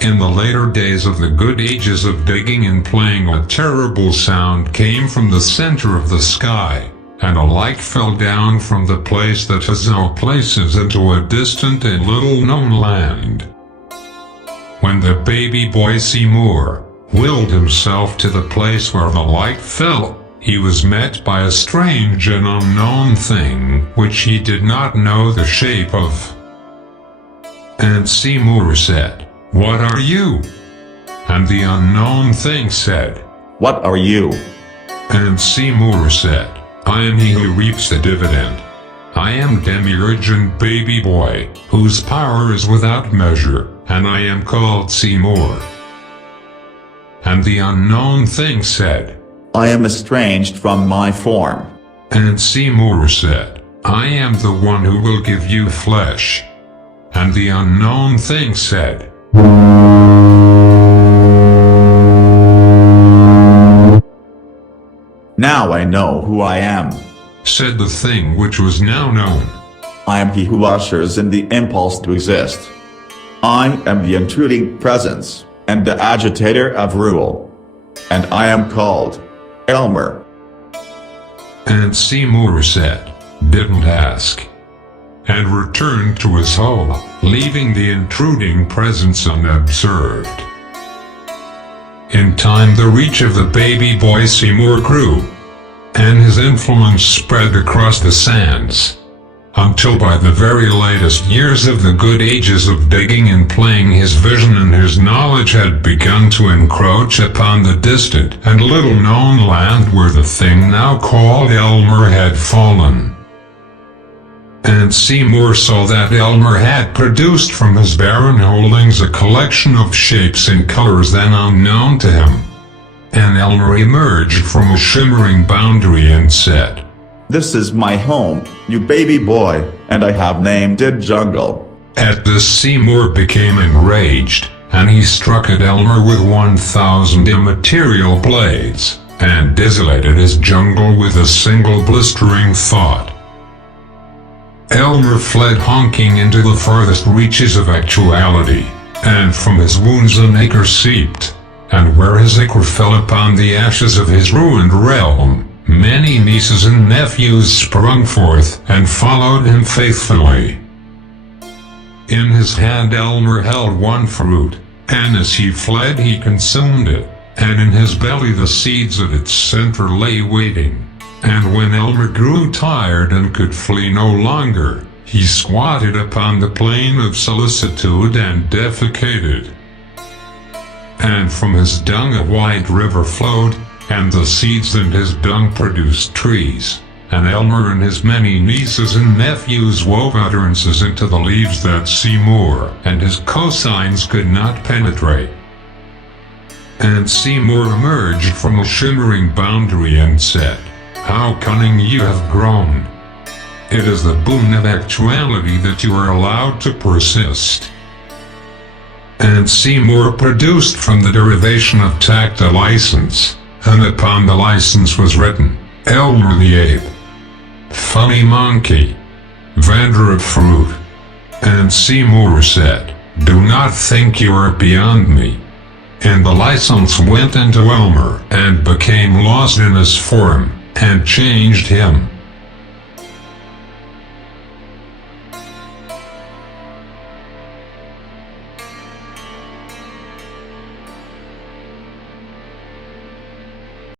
In the later days of the good ages of digging and playing, a terrible sound came from the center of the sky, and a light fell down from the place that has no places into a distant and little-known land. When the baby boy Seymour willed himself to the place where the light fell, he was met by a strange and unknown thing, which he did not know the shape of. And Seymour said, "What are you?" And the unknown thing said, "What are you?" And Seymour said, "I am he who reaps the dividend. I am Demiurge and baby boy, whose power is without measure, and I am called Seymour." And the unknown thing said, "I am estranged from my form." And Seymour said, "I am the one who will give you flesh." And the unknown thing said, "Now I know who I am," said the thing which was now known. "I am he who ushers in the impulse to exist. I am the intruding presence, and the agitator of rule. And I am called Elmer." And Seymour said, "Didn't ask," and returned to his home, leaving the intruding presence unobserved. In time the reach of the baby boy Seymour grew, and his influence spread across the sands, until by the very latest years of the good ages of digging and playing, his vision and his knowledge had begun to encroach upon the distant and little-known land where the thing now called Elmer had fallen. And Seymour saw that Elmer had produced from his barren holdings a collection of shapes and colors then unknown to him. And Elmer emerged from a shimmering boundary and said, "This is my home, you baby boy, and I have named it Jungle." At this Seymour became enraged, and he struck at Elmer with 1,000 immaterial blades, and desolated his jungle with a single blistering thought. Elmer fled honking into the farthest reaches of actuality, and from his wounds an acre seeped, and where his acre fell upon the ashes of his ruined realm, many nieces and nephews sprung forth and followed him faithfully. In his hand Elmer held one fruit, and as he fled he consumed it, and in his belly the seeds of its center lay waiting. And when Elmer grew tired and could flee no longer, he squatted upon the plain of solicitude and defecated. And from his dung a wide river flowed, and the seeds in his dung produced trees. And Elmer and his many nieces and nephews wove utterances into the leaves that Seymour and his cosigns could not penetrate. And Seymour emerged from a shimmering boundary and said, "How cunning you have grown! It is the boon of actuality that you are allowed to persist." And Seymour produced from the derivation of tact a license, and upon the license was written, "Elmer the Ape, Funny Monkey, Vendor of Fruit." And Seymour said, "Do not think you are beyond me." And the license went into Elmer, and became lost in his form, and changed him.